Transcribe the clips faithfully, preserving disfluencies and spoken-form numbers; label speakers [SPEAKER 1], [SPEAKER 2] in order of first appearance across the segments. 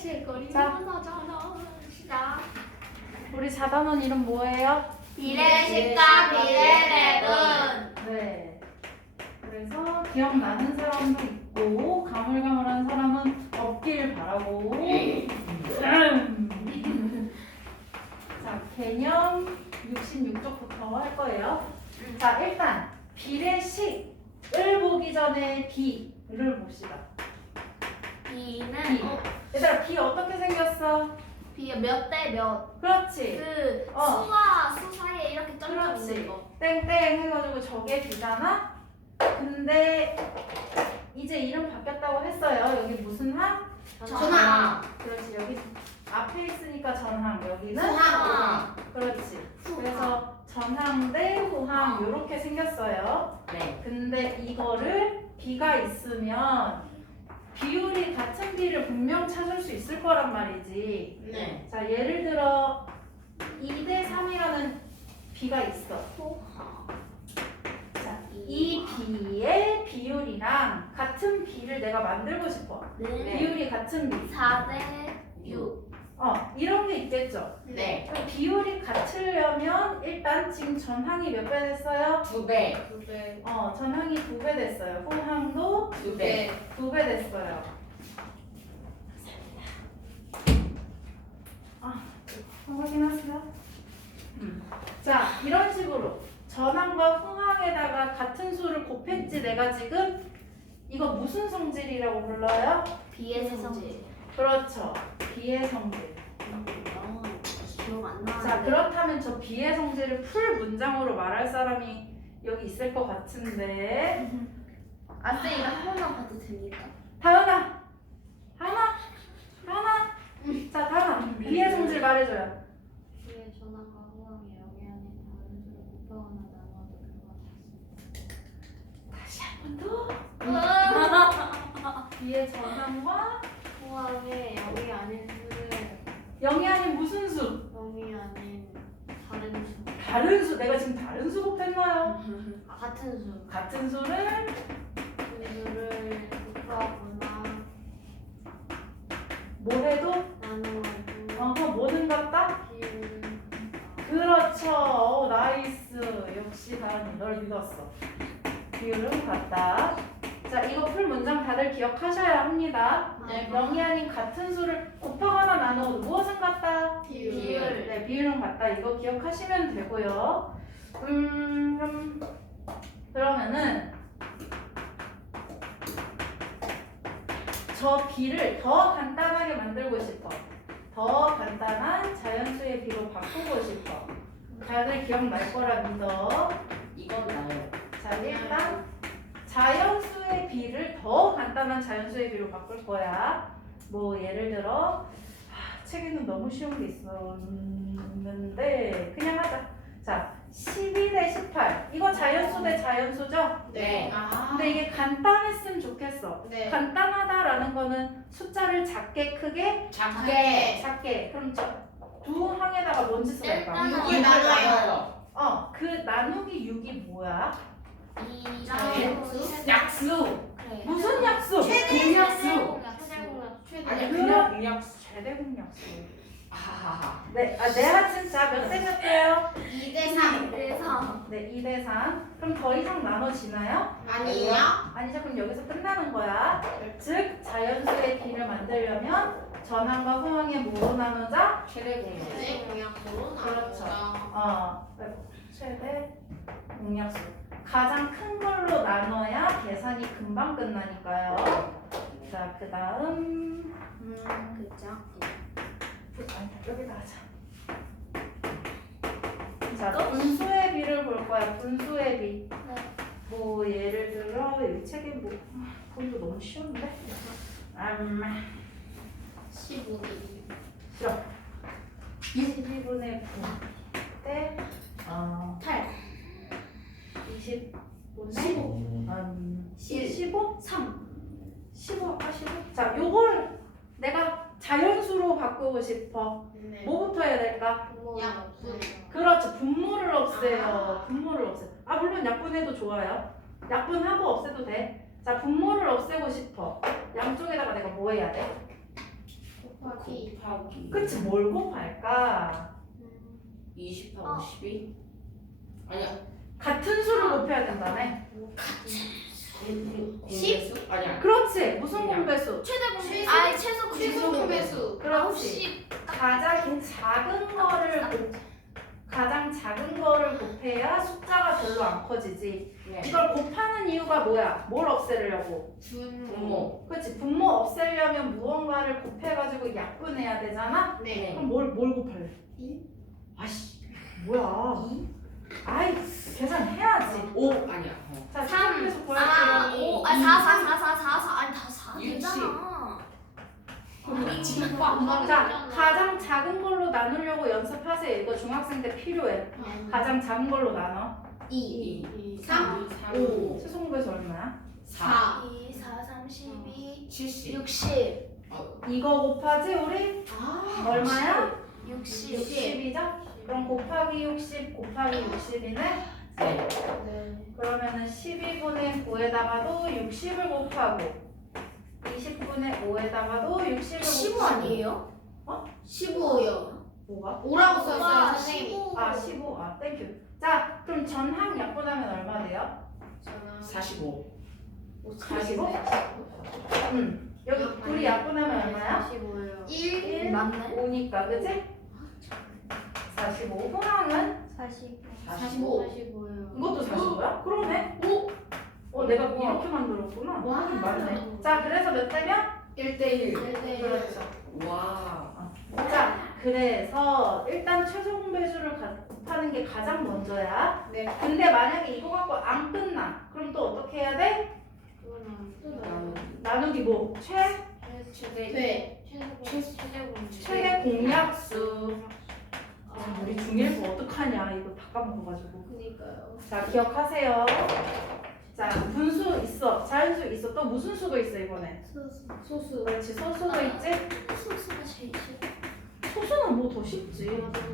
[SPEAKER 1] 실거리면서잖아. 시작.
[SPEAKER 2] 우리 사단원 이름 뭐예요?
[SPEAKER 1] 비례식과 비례배분.
[SPEAKER 2] 네. 그래서 기억나는 사람도 있고 가물가물한 사람은 없길 바라고. 자, 개념 육십육 쪽부터 할 거예요. 자, 일단 비례식을 보기 전에 비를 봅시다.
[SPEAKER 1] B는
[SPEAKER 2] 비. 얘들아, 비 어떻게 생겼어?
[SPEAKER 1] B 몇 대 몇.
[SPEAKER 2] 그렇지.
[SPEAKER 1] 그
[SPEAKER 2] 어.
[SPEAKER 1] 수와 수 사이에 이렇게 점점
[SPEAKER 2] 그렇지.
[SPEAKER 1] 있는 거.
[SPEAKER 2] 땡땡 해가지고 저게 비잖아? 근데 이제 이름 바뀌었다고 했어요. 여기 무슨 항?
[SPEAKER 1] 전항.
[SPEAKER 2] 그렇지. 여기 앞에 있으니까 전항. 여기는
[SPEAKER 1] 후항.
[SPEAKER 2] 그렇지.
[SPEAKER 1] 후항.
[SPEAKER 2] 그래서 전항 대 후항 이렇게 생겼어요.
[SPEAKER 3] 네.
[SPEAKER 2] 근데 이거를 비가 있으면 비율이 같은 비를 분명 찾을 수 있을 거란 말이지.
[SPEAKER 3] 네.
[SPEAKER 2] 자, 예를 들어 이 대 삼이라는 비가 있어.
[SPEAKER 1] 후항.
[SPEAKER 2] 자, 이 비의 비율이랑 같은 비를 내가 만들고 싶어.
[SPEAKER 1] 네.
[SPEAKER 2] 비율이 같은 비.
[SPEAKER 1] 사 대 육.
[SPEAKER 2] 어, 이런 게 있겠죠.
[SPEAKER 3] 네.
[SPEAKER 2] 그럼 비율이 같으려면 일단 지금 전항이 몇 배 됐어요?
[SPEAKER 3] 두 배.
[SPEAKER 1] 두 배.
[SPEAKER 2] 어, 전항이 두 배 됐어요. 후항도
[SPEAKER 3] 두 배.
[SPEAKER 2] 두 배 됐어요. 아, 확인하세요. 음. 자, 이런 식으로 전항과 후항에다가 같은 수를 곱했지. 내가 지금 이거 무슨 성질이라고 불러요?
[SPEAKER 1] B의 성질.
[SPEAKER 2] 그렇죠. 비의 성질.
[SPEAKER 1] 너무 기억 안 나는데.
[SPEAKER 2] 자, 그렇다면 저 비의 성질을 풀 문장으로 말할 사람이 여기 있을 것 같은데.
[SPEAKER 1] 아쌤 이거 한 번만 봐도 됩니까?
[SPEAKER 2] 다은아! 다은아! 다은아! 자, 다은아. 비의 성질 말해줘요.
[SPEAKER 1] B의 전항과 후항의 영향이 다른 수를 곱하거나 나누어도 결과가
[SPEAKER 2] 다시 한 번 더.
[SPEAKER 1] 같습니다.
[SPEAKER 2] 비의 전항과
[SPEAKER 1] 후항의 영이 아닌 수를
[SPEAKER 2] 영이 아닌 무슨 수?
[SPEAKER 1] 영이 아닌 다른 수.
[SPEAKER 2] 다른 수. 내가 지금 다른 수 곱했나요?
[SPEAKER 1] 아, 같은 수.
[SPEAKER 2] 같은 수를
[SPEAKER 1] 그 수를 곱하거나
[SPEAKER 2] 뭐 해도
[SPEAKER 1] 나누어도
[SPEAKER 2] 어허 뭐든 같다?
[SPEAKER 1] 비율은
[SPEAKER 2] 그렇죠. 오, 나이스. 역시 다은이 널 믿었어. 비율은 같다. 자, 이거 풀 문장 다들 기억하셔야 합니다.
[SPEAKER 1] 네.
[SPEAKER 2] 영이 아닌 같은 수를 곱하거나 나누어도 무엇은 같다?
[SPEAKER 1] 비율.
[SPEAKER 2] 네, 비율은 같다. 이거 기억하시면 되고요. 음, 그럼 그러면은 저 비를 더 간단하게 만들고 싶어. 더 간단한 자연수의 비로 바꾸고 싶어. 다들 기억날 거라 믿어.
[SPEAKER 3] 이건 나요.
[SPEAKER 2] 자, 일단 자연수의 비를 더 간단한 자연수의 비로 바꿀 거야. 뭐 예를 들어 아, 책에는 너무 쉬운 게 있었는데 그냥 하자. 자, 십이 대 십팔. 이거 자연수 대 자연수죠?
[SPEAKER 3] 네.
[SPEAKER 1] 아.
[SPEAKER 2] 근데 이게 간단했으면 좋겠어.
[SPEAKER 1] 네.
[SPEAKER 2] 간단하다라는 거는 숫자를 작게 크게
[SPEAKER 3] 작게.
[SPEAKER 2] 작게. 그럼 저 두 항에다가 뭔 짓을 할까?
[SPEAKER 1] 일단은
[SPEAKER 3] 육을 나눠요.
[SPEAKER 2] 어, 그 나누기 육이 뭐야?
[SPEAKER 1] 이랑
[SPEAKER 3] 약수? 약수.
[SPEAKER 1] 그래.
[SPEAKER 2] 무슨 약수?
[SPEAKER 3] 공약수.
[SPEAKER 1] 최대
[SPEAKER 3] 아니
[SPEAKER 2] 그냥
[SPEAKER 3] 그냥 그냥.
[SPEAKER 2] 최대공 약수.
[SPEAKER 3] 하하하.
[SPEAKER 2] 네, 아, 네 하여튼 자, 몇 대 몇 대요?
[SPEAKER 1] 이 대 삼. 그래서
[SPEAKER 2] 네, 이 대 삼. 그럼 더 이상 나눠지나요?
[SPEAKER 1] 아니요.
[SPEAKER 2] 아니죠. 그럼 여기서 끝나는 거야. 즉, 자연수의 비를 만들려면 전항과 후항의 뭐로 나누자?
[SPEAKER 3] 최대 공약.
[SPEAKER 1] 최대 공약수로
[SPEAKER 2] 그렇죠.
[SPEAKER 1] 나누자.
[SPEAKER 2] 어, 최대 공약수. 가장 큰 걸로 나눠야 계산이 금방 끝나니까요. 자, 그 다음 음,
[SPEAKER 1] 그죠?
[SPEAKER 2] 아니, 여기다 하자. 자, 분수의 비를 볼 거야. 분수의 비.
[SPEAKER 1] 네.
[SPEAKER 2] 뭐 예를 들어 이 책에 뭐 보기도 너무 쉬운데. 음,
[SPEAKER 1] 십오 대
[SPEAKER 2] 싫어. 이십이 분의 구 대 어,
[SPEAKER 1] 팔.
[SPEAKER 2] 이십 분의
[SPEAKER 1] 십오.
[SPEAKER 2] 음,
[SPEAKER 1] 일.
[SPEAKER 2] 십오?
[SPEAKER 1] 삼.
[SPEAKER 2] 십오 할까? 십오? 자, 요걸 내가 자연수로 바꾸고 싶어.
[SPEAKER 1] 네.
[SPEAKER 2] 뭐부터 해야 될까?
[SPEAKER 1] 약수.
[SPEAKER 2] 그렇죠. 분모를 없애요.
[SPEAKER 1] 아.
[SPEAKER 2] 분모를 없애. 아, 물론 약분해도 좋아요. 약분하고 없애도 돼. 자, 분모를 없애고 싶어. 양쪽에다가 내가 뭐 해야 돼?
[SPEAKER 1] 곱하기
[SPEAKER 3] 곱하기
[SPEAKER 2] 그치, 뭘 곱할까?
[SPEAKER 1] 음,
[SPEAKER 3] 이십하고
[SPEAKER 1] 어.
[SPEAKER 3] 십이? 아니야.
[SPEAKER 2] 같은 수를 곱해야 된다네.
[SPEAKER 3] 공배수? 아니야.
[SPEAKER 2] 그렇지, 무슨
[SPEAKER 3] 그냥.
[SPEAKER 2] 공배수?
[SPEAKER 1] 최대 공배수.
[SPEAKER 4] 최소-
[SPEAKER 1] 아니 최소
[SPEAKER 4] 최소 공배수.
[SPEAKER 2] 그렇지. 가장 작은 거를 곱, 가장 작은 거를 곱해야 숫자가 별로 안 커지지.
[SPEAKER 3] 네.
[SPEAKER 2] 이걸 곱하는 이유가 뭐야? 뭘 없애려고?
[SPEAKER 3] 분모.
[SPEAKER 2] 그렇지, 분모 없애려면 무언가를 곱해가지고 약분해야 되잖아?
[SPEAKER 4] 네.
[SPEAKER 2] 그럼 뭘, 뭘 곱할래?
[SPEAKER 4] 일?
[SPEAKER 2] 아씨, 뭐야? 아이, 계산해야지.
[SPEAKER 3] 오 아니야. 어.
[SPEAKER 2] 자,
[SPEAKER 1] 삼.
[SPEAKER 2] 삼에서
[SPEAKER 1] 아,
[SPEAKER 2] 구할게요.
[SPEAKER 1] 오, 아, 사, 사, 사, 사, 사, 사, 아니 다 사
[SPEAKER 3] 육십.
[SPEAKER 1] 되잖아.
[SPEAKER 4] 지금 오빠 안 말해.
[SPEAKER 2] 자, 가장 작은 걸로 나누려고 연습하세요. 이거 중학생 때 필요해. 가장 작은 걸로 나눠.
[SPEAKER 4] 이.
[SPEAKER 3] 이,
[SPEAKER 4] 삼.
[SPEAKER 3] 삼,
[SPEAKER 4] 오.
[SPEAKER 2] 수송배수 얼마야?
[SPEAKER 3] 사,
[SPEAKER 4] 사.
[SPEAKER 1] 이, 사, 삼, 십이,
[SPEAKER 3] 칠십.
[SPEAKER 1] 육십,
[SPEAKER 3] 어,
[SPEAKER 2] 이거 곱하지 우리?
[SPEAKER 4] 아.
[SPEAKER 2] 얼마야?
[SPEAKER 1] 육십.
[SPEAKER 2] 육십이죠? 그럼 곱하기 육십 곱하기 육십이네?
[SPEAKER 3] 네.
[SPEAKER 4] 네.
[SPEAKER 2] 그러면은 십이분의 구에다가도 육십을 곱하고 이십분의 오에다가도 육십을
[SPEAKER 4] 십오
[SPEAKER 2] 곱하고
[SPEAKER 4] 아니에요?
[SPEAKER 2] 어?
[SPEAKER 4] 십오요.
[SPEAKER 2] 뭐가?
[SPEAKER 4] 오라고 써있어요,
[SPEAKER 1] 오빠
[SPEAKER 4] 선생님.
[SPEAKER 1] 십오.
[SPEAKER 2] 아 십오. 아 땡큐. 자 그럼 전항 약분하면 얼마 돼요?
[SPEAKER 3] 사십오.
[SPEAKER 2] 사십오? 응. 여기 둘이 약분하면 얼마야?
[SPEAKER 1] 사십오예요.
[SPEAKER 4] 일.
[SPEAKER 2] 일.
[SPEAKER 1] 맞네.
[SPEAKER 2] 오니까 그치? 사십오. 호항은?
[SPEAKER 1] 사십.
[SPEAKER 4] 사십오.
[SPEAKER 1] 사십오예요.
[SPEAKER 2] 이것도 사십오야? 그러네.
[SPEAKER 4] 오.
[SPEAKER 2] 어 내가 이렇게 만들었구나.
[SPEAKER 4] 와.
[SPEAKER 2] 하긴 맞네. 자 그래서 몇 대면?
[SPEAKER 4] 일 대 일.
[SPEAKER 2] 그렇죠.
[SPEAKER 3] 와.
[SPEAKER 2] 자 그래서 일단 최소 공배수를 곱하는 게 가장 먼저야.
[SPEAKER 4] 네.
[SPEAKER 2] 근데 만약에 이거 갖고 안 끝나. 그럼 또 어떻게 해야 돼? 나누기 뭐? 최?
[SPEAKER 3] 최대.
[SPEAKER 4] 돼.
[SPEAKER 1] 최대 공주.
[SPEAKER 2] 최대 공약수. 아, 우리 중일부 어떡하냐. 이거 다 까먹어가지고.
[SPEAKER 4] 그니까요.
[SPEAKER 2] 자 기억하세요. 자 분수 있어. 자연수 있어. 또 무슨 수도 있어 이번에.
[SPEAKER 1] 소수.
[SPEAKER 4] 소수.
[SPEAKER 2] 그렇지. 소수도 있지.
[SPEAKER 1] 소수가 제일 싫어.
[SPEAKER 2] 소수는 뭐 더 쉽지.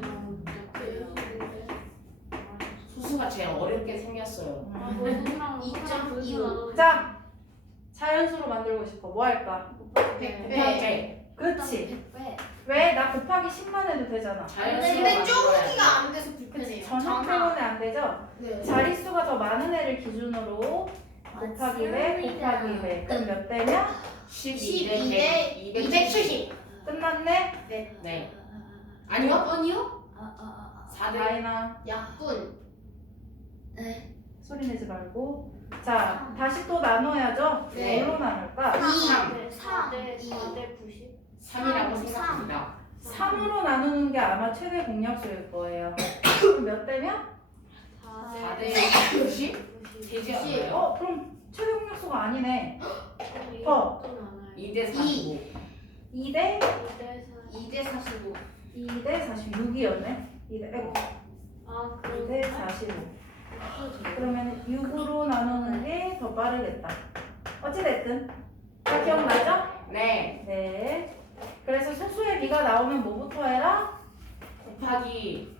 [SPEAKER 3] 소수가 제일 어렵게 생겼어요.
[SPEAKER 2] 음.
[SPEAKER 4] 이점이오.
[SPEAKER 2] 자 자연수로 만들고 싶어. 뭐 할까?
[SPEAKER 4] 백 배.
[SPEAKER 3] 네.
[SPEAKER 2] 그치.
[SPEAKER 1] 배.
[SPEAKER 2] 왜? 나 곱하기 십만 해도 되잖아.
[SPEAKER 3] 자연수로
[SPEAKER 4] 근데
[SPEAKER 3] 만들어야
[SPEAKER 4] 쪼개기가
[SPEAKER 3] 돼.
[SPEAKER 4] 안 돼서
[SPEAKER 2] 그치.
[SPEAKER 4] 불편해요.
[SPEAKER 2] 전항 때문에 안 되죠?
[SPEAKER 4] 네.
[SPEAKER 2] 자릿수가 더 많은 애를 기준으로 곱하기 배, 곱하기 배. 그럼 몇 대면?
[SPEAKER 3] 십이 대
[SPEAKER 4] 십이 대
[SPEAKER 3] 백,
[SPEAKER 4] 이백칠십.
[SPEAKER 2] 끝났네?
[SPEAKER 3] 네.
[SPEAKER 4] 아니요?
[SPEAKER 3] 아니요?
[SPEAKER 4] 번이요?
[SPEAKER 1] 아아아.
[SPEAKER 3] 사 대
[SPEAKER 2] 아이나
[SPEAKER 4] 약분.
[SPEAKER 1] 네.
[SPEAKER 2] 소리 내지 말고. 자 다시 또 나눠야죠?
[SPEAKER 4] 네.
[SPEAKER 2] 뭘로 나눌까?
[SPEAKER 4] 이.
[SPEAKER 3] 삼.
[SPEAKER 1] 사 대
[SPEAKER 4] 이.
[SPEAKER 1] 사 대 구십.
[SPEAKER 3] 삼이라고
[SPEAKER 1] 삼.
[SPEAKER 3] 생각합니다.
[SPEAKER 2] 삼으로 나누는 게 아마 최대 공약수일 거예요. 그럼 몇 대면?
[SPEAKER 3] 사 대 구십? 되지 않아요?
[SPEAKER 2] 어 그럼 최대 공약수가 아니네. 더.
[SPEAKER 3] 이 대 사십오.
[SPEAKER 2] 이 대
[SPEAKER 4] 이 대 사십오.
[SPEAKER 2] 이 대 사십육이었네. 이 대 아이고.
[SPEAKER 1] 아
[SPEAKER 2] 이 대 사십오. 그러면 육으로 나누는 게 더 빠르겠다. 어찌됐든 다 기억나죠?
[SPEAKER 3] 네.
[SPEAKER 2] 네. 그래서 소수의 비가 나오면 뭐부터 해라?
[SPEAKER 3] 곱하기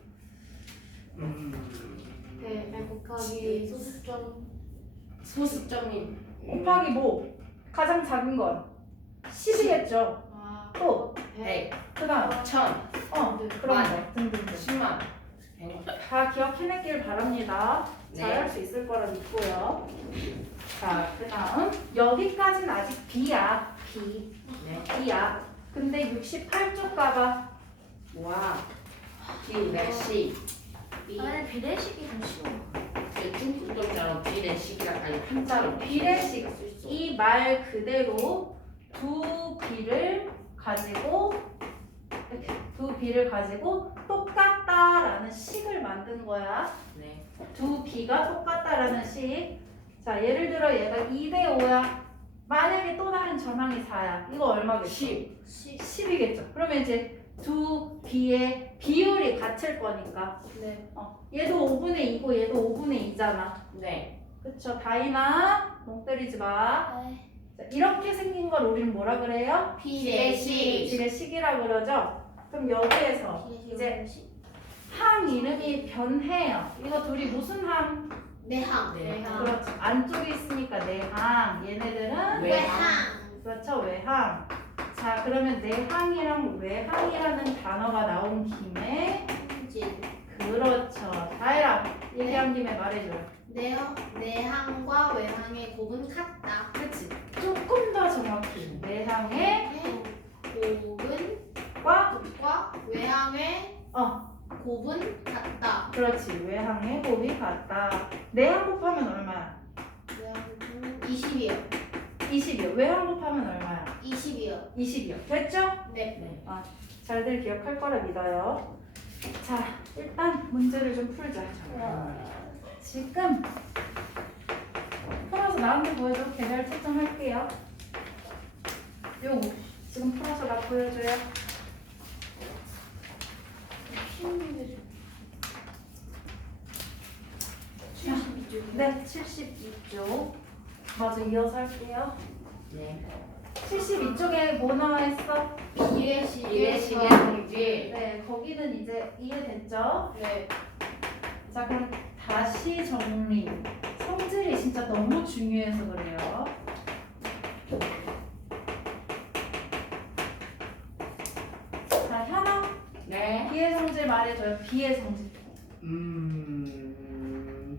[SPEAKER 3] 음,
[SPEAKER 1] 네. 곱하기 소수점.
[SPEAKER 3] 소수점이
[SPEAKER 2] 곱하기 뭐? 가장 작은 건 십이겠죠.
[SPEAKER 1] 아.
[SPEAKER 2] 또
[SPEAKER 3] 백,
[SPEAKER 2] 그 다음
[SPEAKER 3] 천,
[SPEAKER 2] 어 그런 거 등등등
[SPEAKER 3] 십만, 백.
[SPEAKER 2] 다 기억해냈길 바랍니다.
[SPEAKER 3] 네.
[SPEAKER 2] 잘할 수 있을 거라 믿고요. 자, 그 다음 여기까지는 아직 B야. B.
[SPEAKER 3] 네.
[SPEAKER 2] B야. 근데 육십팔 쪽 가봐.
[SPEAKER 3] 와. 비례식.
[SPEAKER 1] 나는 비례식이 좀 쉬워.
[SPEAKER 3] 중국동자로 비례식이라까지 한자로
[SPEAKER 2] 비례식.
[SPEAKER 3] 쓸 수.
[SPEAKER 2] 이 말 그대로 두 B를 가지고 이렇게 두 B를 가지고 똑같다라는 식을 만든 거야.
[SPEAKER 3] 네.
[SPEAKER 2] 두 B가 똑같다라는 식. 자, 예를 들어 얘가 이 대 오야. 만약에 또 다른 전항이 사야. 이거 얼마겠어?
[SPEAKER 3] 십.
[SPEAKER 2] 십이겠죠. 그러면 이제 두 B의 비율이 같을 거니까.
[SPEAKER 4] 네.
[SPEAKER 2] 어, 얘도 오분의 이고 얘도 오분의 이잖아.
[SPEAKER 3] 네.
[SPEAKER 2] 그쵸? 다이나 멍 때리지 마.
[SPEAKER 1] 네.
[SPEAKER 2] 자, 이렇게 생긴 걸 우리는 뭐라 그래요?
[SPEAKER 4] 비례식.
[SPEAKER 2] 비례식이라 그러죠. 그럼 여기에서 이제 항 이름이 변해요. 이거 둘이 무슨 항?
[SPEAKER 4] 내항.
[SPEAKER 3] 네.
[SPEAKER 1] 아.
[SPEAKER 2] 그렇죠. 안쪽에 있으니까 내항. 얘네들은
[SPEAKER 3] 외항.
[SPEAKER 4] 외항.
[SPEAKER 2] 그렇죠. 외항. 자, 그러면 내항이랑 외항이라는 단어가 나온 김에
[SPEAKER 4] 성질.
[SPEAKER 2] 그렇죠. 다혜라 얘기한 김에 말해줘요.
[SPEAKER 4] 내항, 내항과 외항의 곱은 같다.
[SPEAKER 2] 그치? 조금 더 정확히 내항의
[SPEAKER 4] 곱은
[SPEAKER 2] 과
[SPEAKER 4] 곱과 외항의
[SPEAKER 2] 어
[SPEAKER 4] 곱은 같다.
[SPEAKER 2] 그렇지 외항의 곱이 같다. 내항 곱하면 얼마야?
[SPEAKER 4] 외항 곱은 이십이요.
[SPEAKER 2] 이십이요. 외항 곱하면 얼마야?
[SPEAKER 4] 이십이요.
[SPEAKER 2] 이십이요. 됐죠?
[SPEAKER 4] 네.
[SPEAKER 2] 잘들 기억할 거라 믿어요. 자, 일단 문제를 좀 풀자. 지금 풀어서 나한테 보여줘. 개별 채점할게요. 요 지금 풀어서 나 보여줘요.
[SPEAKER 4] 칠십이 쪽.
[SPEAKER 2] 네, 칠십이 쪽. 맞아, 이어서 할게요.
[SPEAKER 3] 네.
[SPEAKER 2] 칠십이 쪽에 뭐 나와 있어?
[SPEAKER 4] 이해식의
[SPEAKER 3] 이래식의 성질.
[SPEAKER 2] 네, 거기는 이제 이해됐죠?
[SPEAKER 4] 네.
[SPEAKER 2] 자, 그럼 다시 정리. 성질이 진짜 너무 중요해서 그래요. 자, 현아,
[SPEAKER 3] 네.
[SPEAKER 2] 비의 성질 말해줘요. 비의 성질.
[SPEAKER 3] 음.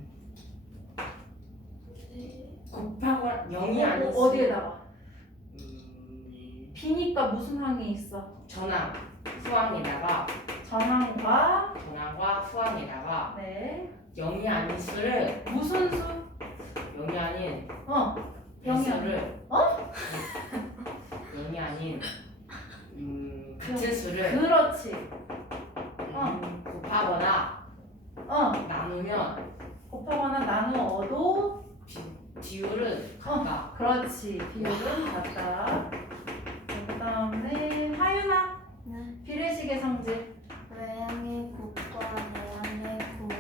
[SPEAKER 3] 곱하고 영이
[SPEAKER 2] 어,
[SPEAKER 3] 아니지.
[SPEAKER 2] 어디에다가?
[SPEAKER 3] 음.
[SPEAKER 2] 비니까 무슨 항이 있어?
[SPEAKER 3] 전항. 수항에다가
[SPEAKER 2] 전항과
[SPEAKER 3] 전항과 수항에다가
[SPEAKER 2] 네
[SPEAKER 3] 영이 아닌 수를
[SPEAKER 2] 무슨 수?
[SPEAKER 3] 영이 아닌
[SPEAKER 2] 어, 영이
[SPEAKER 3] 수를
[SPEAKER 2] 어?
[SPEAKER 3] 영이 아닌 음, 같은 수를
[SPEAKER 2] 그렇지.
[SPEAKER 3] 음, 곱하거나
[SPEAKER 2] 어,
[SPEAKER 3] 나누면
[SPEAKER 2] 곱하거나 나누어도
[SPEAKER 3] 비율은 같다.
[SPEAKER 2] 그렇지. 비율은 같다. 그 다음에 하윤아,
[SPEAKER 1] 네.
[SPEAKER 2] 비례식의 성질.
[SPEAKER 1] 외항의 곱과 내항의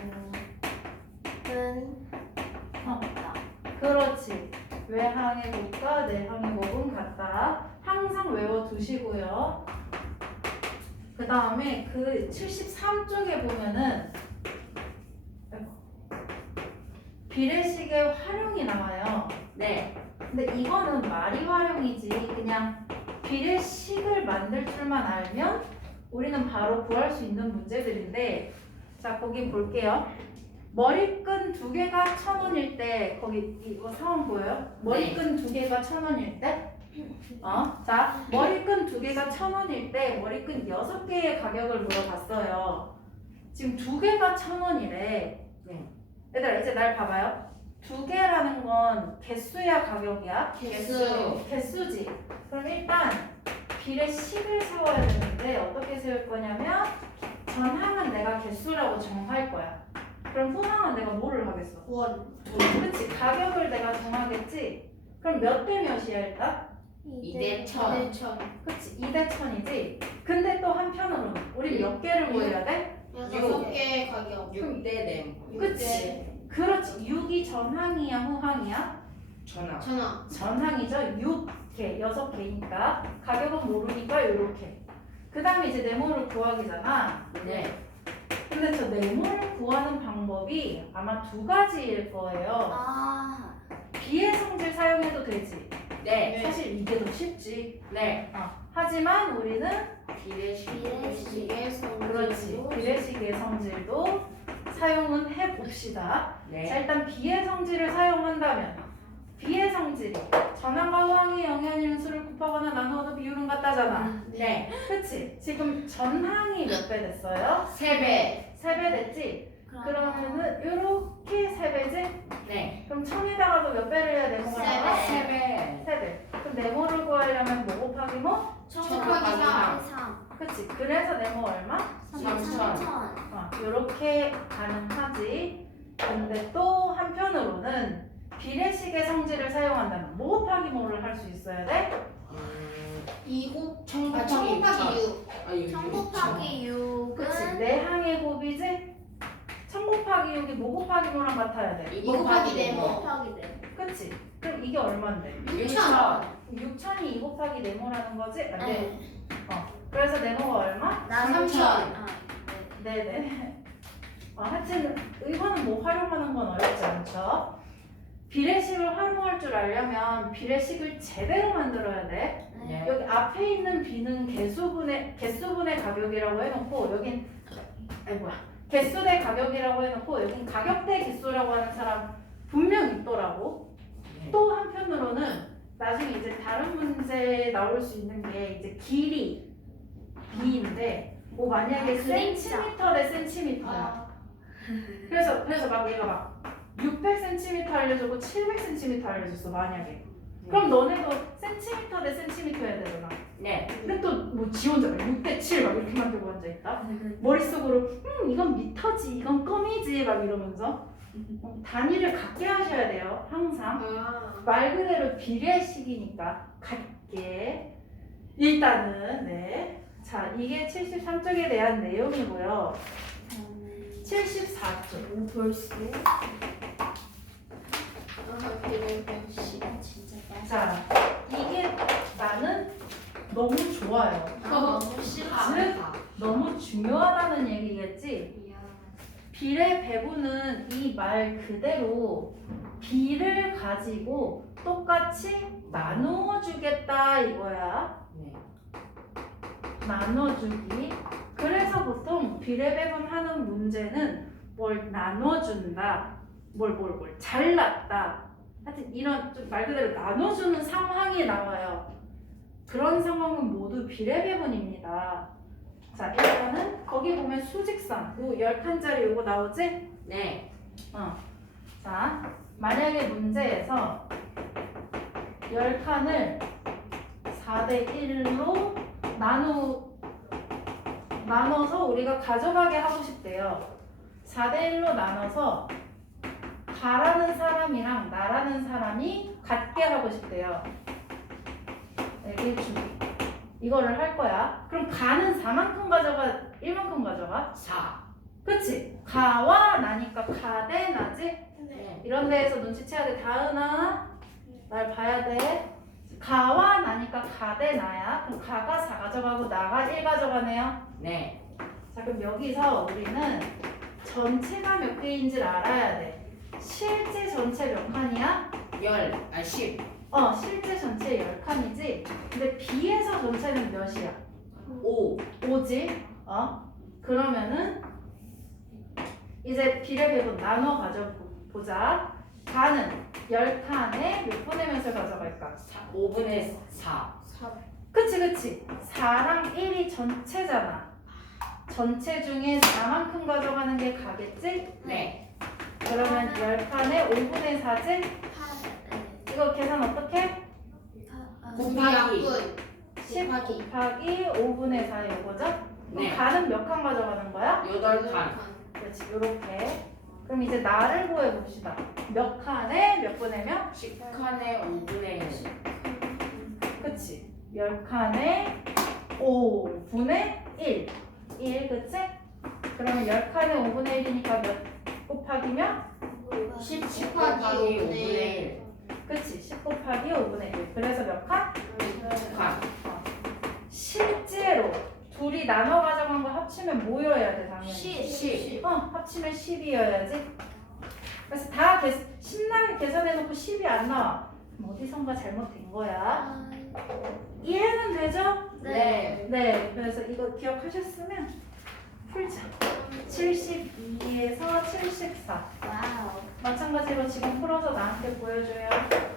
[SPEAKER 1] 곱은
[SPEAKER 2] 어.
[SPEAKER 1] 같다.
[SPEAKER 2] 그렇지. 외항의 곱과 내항의 곱은 같다. 항상 외워두시고요. 그 다음에 그 칠십삼 쪽에 보면은 아이고, 비례식의 활용이 나와요.
[SPEAKER 3] 네.
[SPEAKER 2] 근데 이거는 말이 활용이지 그냥 비례식을 만들 줄만 알면 우리는 바로 구할 수 있는 문제들인데 자 거기 볼게요. 머리끈 두 개가 천 원일 때 거기 이거 상황 보여요? 머리끈 두 개가 천 원일 때 어? 자 머리끈 두 개가 천 원일 때 머리끈 여섯 개의 가격을 물어봤어요. 지금 두 개가 천 원이래.
[SPEAKER 3] 네.
[SPEAKER 2] 얘들아 이제 날 봐봐요. 두 개라는 건 개수야 가격이야?
[SPEAKER 4] 개수.
[SPEAKER 2] 개수지. 그럼 일단 비례식을 세워야 되는데 어떻게 세울 거냐면 전항은 내가 개수라고 정할 거야. 그럼 후항은 내가 뭐를 하겠어?
[SPEAKER 4] 원.
[SPEAKER 2] 그렇지. 가격을 내가 정하겠지. 그럼 몇 대 몇이야 일단?
[SPEAKER 3] 이 대 천.
[SPEAKER 4] 네, 천.
[SPEAKER 2] 그렇지. 이 대 천이지. 근데 또 한편으로는 우리 몇 개를 구해야 돼?
[SPEAKER 4] 여섯 개의 가격.
[SPEAKER 3] 육 대 네.
[SPEAKER 2] 그치. 그렇지. 육이 전항이야 후항이야?
[SPEAKER 3] 전항.
[SPEAKER 4] 천원.
[SPEAKER 2] 전항이죠. 육 개, 여섯 개니까 가격은 모르니까 이렇게. 그 다음에 이제 네모를 구하기잖아.
[SPEAKER 3] 네.
[SPEAKER 2] 근데 저 네모를 구하는 방법이 아마 두 가지일 거예요.
[SPEAKER 1] 아,
[SPEAKER 2] 비의 성질 사용해도 되지.
[SPEAKER 3] 네.
[SPEAKER 2] 사실 이게 더 쉽지.
[SPEAKER 3] 네.
[SPEAKER 2] 어. 하지만 우리는
[SPEAKER 3] 비례식.
[SPEAKER 4] 비례식의 성질.
[SPEAKER 2] 그렇지. 비례식의 성질도 사용은 해봅시다. 자
[SPEAKER 3] 네.
[SPEAKER 2] 일단 비의 성질을 사용한다면 비의 성질이 전항과 후항의 영향인 수를 곱하거나 나누어도 비율은 같다잖아.
[SPEAKER 3] 네.
[SPEAKER 2] 그치? 지금 전항이 몇 배 됐어요?
[SPEAKER 3] 세 배.
[SPEAKER 2] 세 배 됐지? 그러면은 이렇게 세 배지?
[SPEAKER 3] 네.
[SPEAKER 2] 그럼 천에다가도 몇 배를 해야 네모가
[SPEAKER 4] 세
[SPEAKER 2] 나와?
[SPEAKER 4] 배.
[SPEAKER 3] 세 배.
[SPEAKER 2] 세 배. 그럼 네모를 구하려면 뭐 곱하기 뭐?
[SPEAKER 4] 천
[SPEAKER 3] 천
[SPEAKER 4] 곱하기
[SPEAKER 3] 곱하기
[SPEAKER 4] 삼.
[SPEAKER 1] 삼.
[SPEAKER 2] 그치? 그래서 네모 얼마?
[SPEAKER 3] 삼천.
[SPEAKER 2] 어, 이렇게 가능하지. 근데 또 한편으로는 비례식의 성질을 사용한다면 뭐 곱하기 뭐를 할 수 있어야 돼?
[SPEAKER 3] 음.
[SPEAKER 4] 이곱.
[SPEAKER 3] 천
[SPEAKER 4] 아, 천
[SPEAKER 3] 곱하기
[SPEAKER 4] 곱하기
[SPEAKER 3] 육.
[SPEAKER 4] 육.
[SPEAKER 3] 아, 육.
[SPEAKER 1] 천 곱하기
[SPEAKER 2] 그치?
[SPEAKER 1] 육은
[SPEAKER 2] 내항의 곱이지? 천 곱하기 육이 뭐 곱하기 뭐랑 같아야 돼?
[SPEAKER 3] 이
[SPEAKER 4] 이 곱하기
[SPEAKER 3] 곱하기
[SPEAKER 4] 네모.
[SPEAKER 1] 곱하기 네.
[SPEAKER 2] 그치? 그럼 이게 얼만데?
[SPEAKER 3] 육천.
[SPEAKER 2] 육천이 이 곱하기 네모라는 거지? 아, 네.
[SPEAKER 1] 네.
[SPEAKER 2] 어. 그래서 네모가 얼마?
[SPEAKER 1] 나
[SPEAKER 4] 삼천.
[SPEAKER 1] 아, 네.
[SPEAKER 2] 네네. 어, 하여튼 이거는 뭐 활용하는 건 어렵지 않죠? 비례식을 활용할 줄 알려면 비례식을 제대로 만들어야 돼.
[SPEAKER 1] 네.
[SPEAKER 3] 네.
[SPEAKER 2] 여기 앞에 있는 b는 개수분의 개수분의 가격이라고 해놓고 여긴 아이 뭐야 개수 대 가격이라고 해놓고 여긴 가격 대 개수라고 하는 사람 분명 있더라고.
[SPEAKER 3] 네.
[SPEAKER 2] 또 한편으로는 나중에 이제 다른 문제에 나올 수 있는 게 이제 길이 b인데 뭐 만약에
[SPEAKER 1] 아, 그림자.
[SPEAKER 2] 센티미터 대 센티미터야.
[SPEAKER 4] 아,
[SPEAKER 2] 그래서 그래서 막 얘가 막 육백 센티미터 알려주고 칠백 센티미터 알려줬어 만약에. 그럼 너네도 센티미터 대 센티미터 해야 되잖아.
[SPEAKER 3] 네.
[SPEAKER 2] 근데 또 뭐 지 혼자 막 육 대 칠 막 이렇게 만들고 앉아 있다. 머릿속으로 음 이건 미터지 이건 껌이지 막 이러면서 어, 단위를 같게 하셔야 돼요 항상.
[SPEAKER 4] 아.
[SPEAKER 2] 말 그대로 비례식이니까 같게. 일단은 네. 자 이게 칠십삼 쪽에 대한 내용이고요. 칠십사 쪽.
[SPEAKER 1] 오 벌써?
[SPEAKER 4] 아, 비례
[SPEAKER 1] 시간 진짜 빨리.
[SPEAKER 2] 자 이게 나는 너무 좋아요.
[SPEAKER 1] 아, 너무 싫다.
[SPEAKER 2] 너무 중요하다는 얘기겠지?
[SPEAKER 1] 이야.
[SPEAKER 2] 비례 배분은 이 말 그대로 비를 가지고 똑같이 나누어 주겠다 이거야.
[SPEAKER 3] 네.
[SPEAKER 2] 나눠주기. 그래서 보통 비례 배분하는 문제는 뭘 나눠준다, 뭘 뭘 뭘 잘랐다. 하여튼 이런 좀 말 그대로 나눠주는 상황이 나와요. 그런 상황은 모두 비례 배분입니다. 자 일단은 거기 보면 수직선 요 열 칸짜리 요거 나오지?
[SPEAKER 3] 네.
[SPEAKER 2] 어. 자 만약에 문제에서 열 칸을 사 대 일로 나누 나눠서 우리가 가져가게 하고 싶대요. 사 대 일로 나눠서 가라는 사람이랑 나라는 사람이 같게 하고 싶대요. 일 주기. 이거를 할 거야. 그럼 가는 사만큼 가져가, 일만큼 가져가?
[SPEAKER 3] 사.
[SPEAKER 2] 그치? 가와 나니까 가 대 나지?
[SPEAKER 3] 네.
[SPEAKER 2] 이런 데에서 눈치채야 돼. 다은아, 날 봐야 돼. 가와 나니까 가 대 나야. 그럼 가가 사 가져가고 나가 일 가져가네요.
[SPEAKER 3] 네.
[SPEAKER 2] 자 그럼 여기서 우리는 전체가 몇 개인지를 알아야 돼. 실제 전체 몇 칸이야?
[SPEAKER 3] 열. 아 십.
[SPEAKER 2] 어 실제 전체 열 칸이지. 근데 B에서 전체는 몇이야?
[SPEAKER 3] 오.
[SPEAKER 2] 오지? 어? 그러면은 이제 비례 배분 나눠 가져보자. 가는 열 칸에 몇 분의 몇을 가져갈까?
[SPEAKER 3] 오분의 사.
[SPEAKER 2] 그치 그치. 사랑 일이 전체잖아. 전체 중에 사만큼 가져가는 게 가겠지?
[SPEAKER 3] 네.
[SPEAKER 2] 그러면 열 칸에 오분의 사지? 이거 계산 어떻게?
[SPEAKER 3] 곱하기.
[SPEAKER 2] 십 곱하기 오분의 사 이거죠? 그럼
[SPEAKER 3] 네.
[SPEAKER 2] 가는 몇 칸 가져가는 거야?
[SPEAKER 3] 여덟 칸.
[SPEAKER 2] 그렇지 요렇게. 그럼 이제 나를 구해봅시다. 몇 칸에 몇 분의 몇?
[SPEAKER 3] 십 칸에 오분의 일.
[SPEAKER 2] 그치? 열 칸에 오분의 일. 일 그치? 그러면 열 칸에 오분의 일이니까 몇 곱하기 몇?
[SPEAKER 3] 십
[SPEAKER 4] 곱하기
[SPEAKER 3] 곱하기
[SPEAKER 4] 오분의
[SPEAKER 3] 오분의 일.
[SPEAKER 2] 그치? 십 곱하기 오분의 일. 그래서 몇 칸?
[SPEAKER 3] 칸.
[SPEAKER 2] 실제로 둘이 나눠 가져간 거 합치면 뭐여야 돼 당연히?
[SPEAKER 3] 십.
[SPEAKER 2] 어 합치면 십이어야지. 그래서 다 계, 신나게 계산해놓고 십이 안 나와. 그럼 어디선가 잘못된 거야. 이해는 되죠?
[SPEAKER 3] 네.
[SPEAKER 2] 네. 그래서 이거 기억하셨으면 풀자. 칠십이에서 칠십사.
[SPEAKER 1] 와우.
[SPEAKER 2] 마찬가지로 지금 풀어서 나한테 보여줘요.